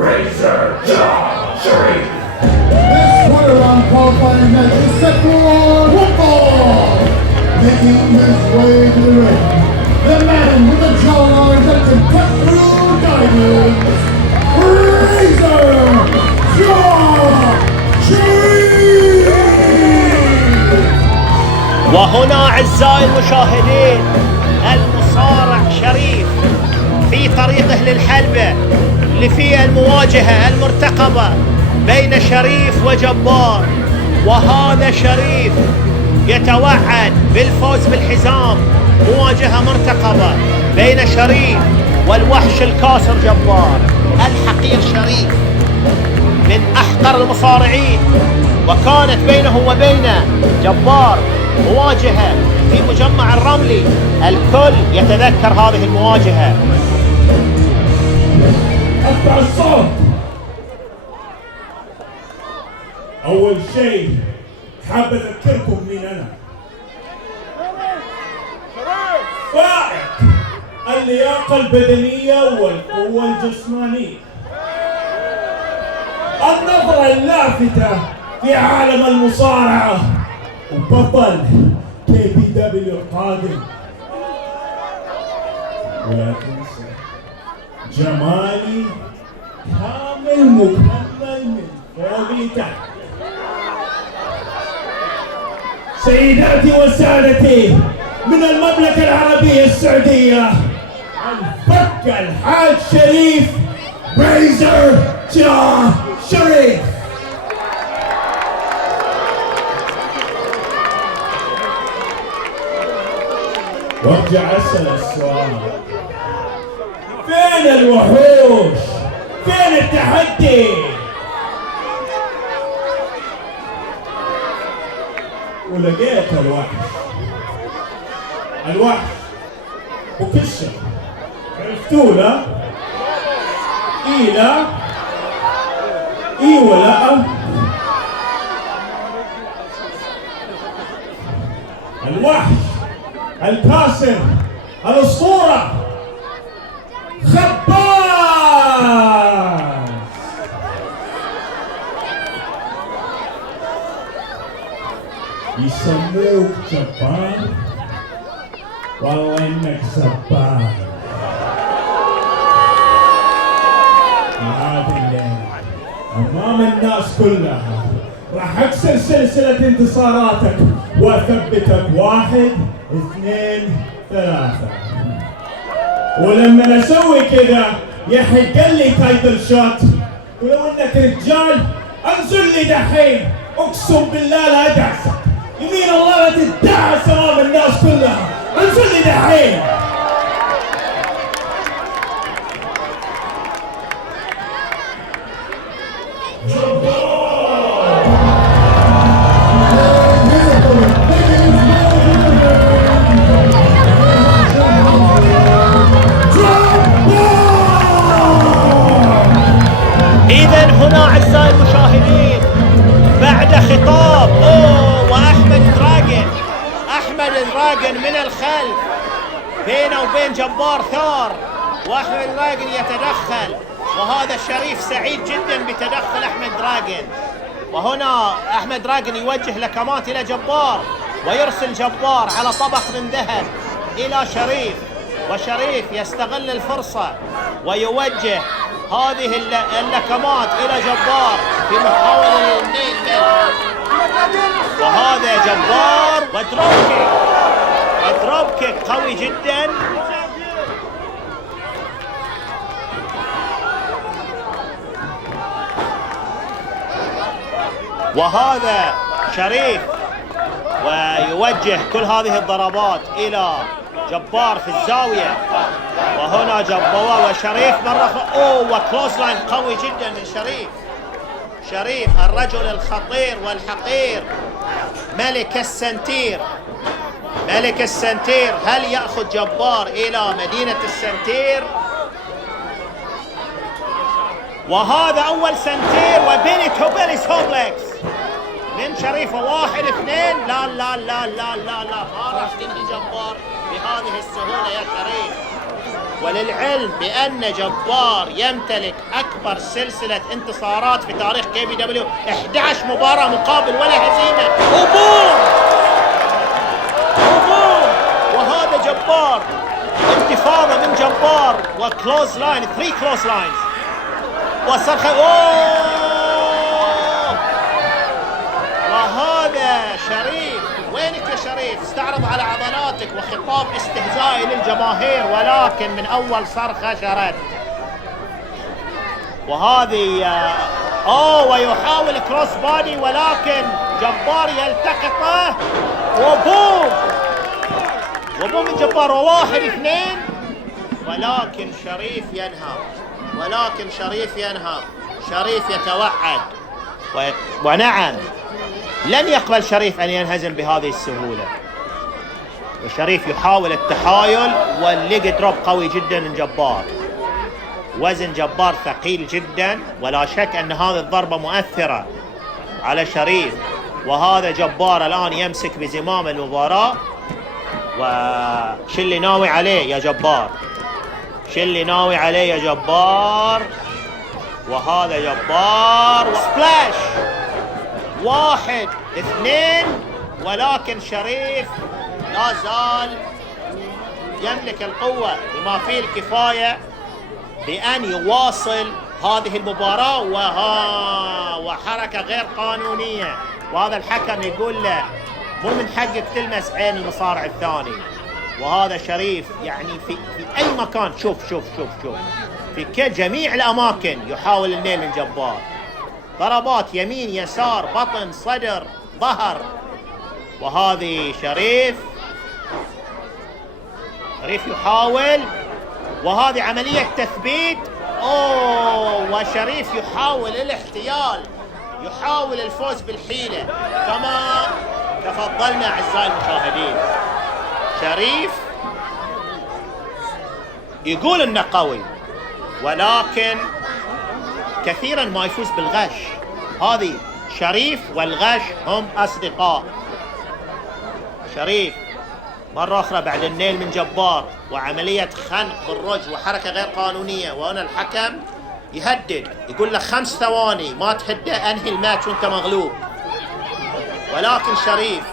Razor John Sharif. This quarter-round qualifying match is set for one fall. Making his way to the ring, the man with the jawline that can cut through diamonds, Razor John Sharif. وهنا أعزائي المشاهدين المصارع شريف في طريقه للحلبة لفي المواجهة المرتقبة بين شريف وجبار. وهذا شريف يتوعد بالفوز بالحزام. مواجهة مرتقبة بين شريف والوحش الكاسر جبار. الحقير شريف من أحقر المصارعين، وكانت بينه وبين جبار مواجهة في مجمع الرملي. الكل يتذكر هذه المواجهة. أتبع الصوت. أول شيء حاب أذكركم مين أنا. فائق اللياقة البدنية والقوة الجسمانية، النظرة اللافتة في عالم المصارعة، وبطل KPW القادم. ولا تنسى جمالي كامل مكمل من فوق لتحت. سيداتي وسادتي من المملكة العربية السعودية، الفك الحاج شريف ريزر جون شريف. وارجع اسال السؤال، فين الوحوش؟ فين التحدي؟ ولقيت الوحش وكشف. عرفتوا له؟ اي لا اي ولا الوحش الكاسر الاسطوره خباز. يسموك جبار، والله انك زبار. هذه الليلة امام الناس كلها راح اكسر سلسلة انتصاراتك واثبتك 1 2 3. ولما اسوي كذا يحق لي تايتل شوت. ولو انك رجال انزل لي دحين، اقسم بالله لا ادعسك. يمين الله لا تدعس امام الناس كلها. انزل لي دحين. إذا هنا أعزائي المشاهدين بعد خطاب وأحمد دراجن من الخلف بينه وبين جبار ثار، وأحمد دراجن يتدخل، وهذا شريف سعيد جدا بتدخل أحمد دراجن. وهنا أحمد دراجن يوجه لكمات إلى جبار، ويرسل جبار على طبق من ذهب إلى شريف، وشريف يستغل الفرصة ويوجه هذه اللكمات إلى جبار في محاولة للنيل منه. وهذا جبار ودروب كيك قوي جدا. وهذا شريف ويوجه كل هذه الضربات إلى جبار في الزاوية. وهنا جبار وشريف مرة وكلوز لاين قوي جدا من شريف الرجل الخطير والحقير، ملك السنتير. هل يأخذ جبار إلى مدينة السنتير؟ وهذا أول سنتير وبيلي تو بيلي سوبلكس من شريف. 1 2. لا لا لا لا لا لا، ما راح تنهي جبار بهذه السهولة يا شريف. وللعلم بأن جبار يمتلك أكبر سلسلة انتصارات في تاريخ KBW، 11 مباراة مقابل ولا هزيمة. وبوم، وهذا جبار، انتفاضة من جبار، وكلوز لاين، 3 كلوز لاينز، وصرخة. وهذا شريف، وينك يا شريف؟ استعرض على عضلاتك، وخطاب استهزائي للجماهير، ولكن من أول صرخة شرد. وهذه ويحاول كروس بادي، ولكن جبار يلتقطه، وبوم من جبار، وواحد اثنين، ولكن شريف ينهض، شريف يتوعد، ونعم لن يقبل شريف أن ينهزم بهذه السهولة. وشريف يحاول التحايل، والليج دروب قوي جدا من جبار، وزن جبار ثقيل جدا، ولا شك أن هذه الضربة مؤثرة على شريف. وهذا جبار الآن يمسك بزمام المباراة، وش اللي ناوي عليه يا جبار؟ وهذا جبار، وسبلاش، 1 2، ولكن شريف لا زال يملك القوة بما فيه الكفاية بأن يواصل هذه المباراة. وحركة غير قانونية، وهذا الحكم يقول له مو من حقك تلمس عين المصارع الثاني. وهذا شريف يعني في أي مكان، شوف في جميع الأماكن يحاول النيل من جبار، ضربات يمين يسار بطن صدر ظهر. وهذه شريف يحاول، وهذه عملية تثبيت. وشريف يحاول الاحتيال، يحاول الفوز بالحيلة كما تفضلنا أعزائي المشاهدين. شريف يقول انه قوي، ولكن كثيرا ما يفوز بالغش. هذه شريف والغش هم أصدقاء. شريف مرة أخرى بعد النيل من جبار، وعملية خنق بالرجل وحركة غير قانونية. وهنا الحكم يهدد، يقول له 5 ثواني ما تهدى أنهي الماتش وانت مغلوب. ولكن شريف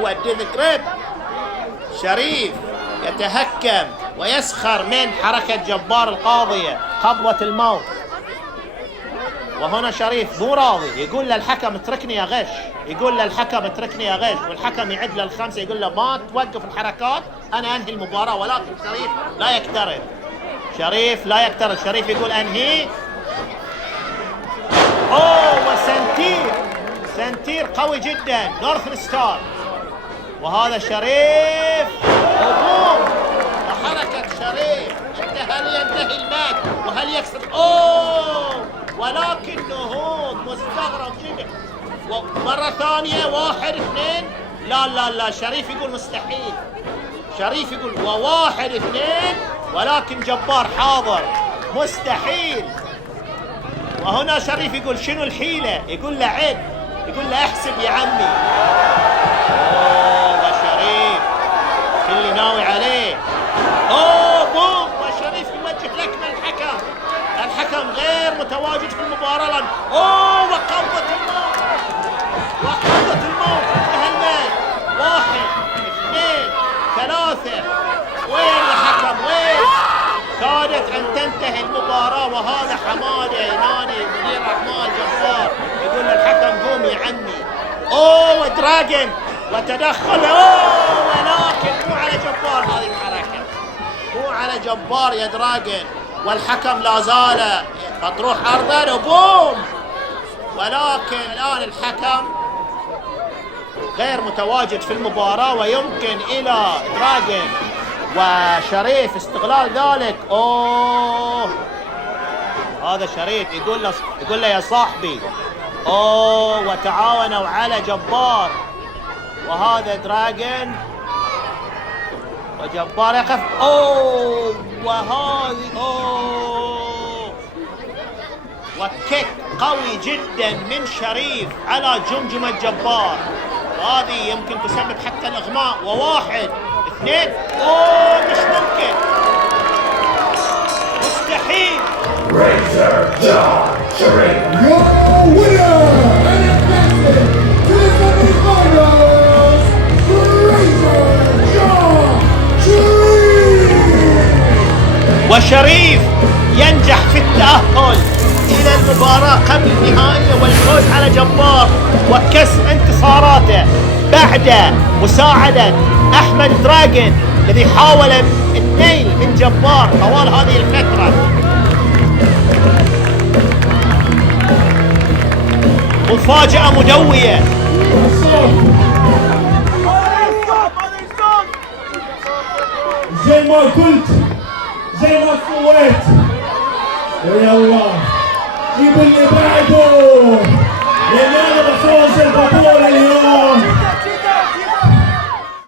ودي الجريب، شريف يتهكم ويسخر من حركة جبار القاضية، قبضة الموت. وهنا شريف مو راضي، يقول للحكم اتركني يا غش، والحكم يعد ل5، يقول له ما توقف الحركات أنا أنهي المباراة. ولكن شريف لا يكترث، شريف يقول أنهي. وسنتير قوي جدا، نورثن ستار. وهذا شريف، وبوم، وحركة شريف. هل ينتهي الماتش وهل يكسب؟ ولكن نهوض مستغرب جدا. ومرة ثانية 1 2. لا شريف يقول مستحيل، شريف يقول 1 2، ولكن جبار حاضر مستحيل. وهنا شريف يقول شنو الحيلة؟ يقول له عد، يقول له احسب يا عمي. وشريف شو اللي ناوي عليه؟ بوم، وشريف يوجه لكمة الحكم غير متواجد في المباراة الآن. وقبضة الموت انتهى الماتش. 1 2 3. وين الحكم؟ وين؟ كادت أن تنتهي المباراة. وهذا حمادة ينادي مدير أعمال جبار، يقول للحكم قوم يا عمي. ودراجن وتدخل، ولكن مو على جبار هذه الحركة، مو على جبار يا دراجن. والحكم لا زال تروح أرضا، وبوم. ولكن الآن الحكم غير متواجد في المباراة، ويمكن إلى دراجن وشريف استغلال ذلك. هذا شريف يقول له يا صاحبي. وتعاونوا على جبار. وهذا دراجن وجبار يقف. وهذه وكيك قوي جدا من شريف على جمجمة جبار، وهذه يمكن تسبب حتى الإغماء. 1 2. اوه مش ممكن، مستحيل. Your winner and advancing to the semifinals, Razor John Sharif. وشريف ينجح في التأهل إلى المباراة قبل النهائية والفوز على جبار وكسب انتصاراته بعد مساعدة أحمد دراجون الذي حاول النيل من جبار طوال هذه الفترة. مفاجأة مدوية. زي ما قلت، زي ما سويت، ويلا جيب اللي بعده، لان انا بفوز البطولة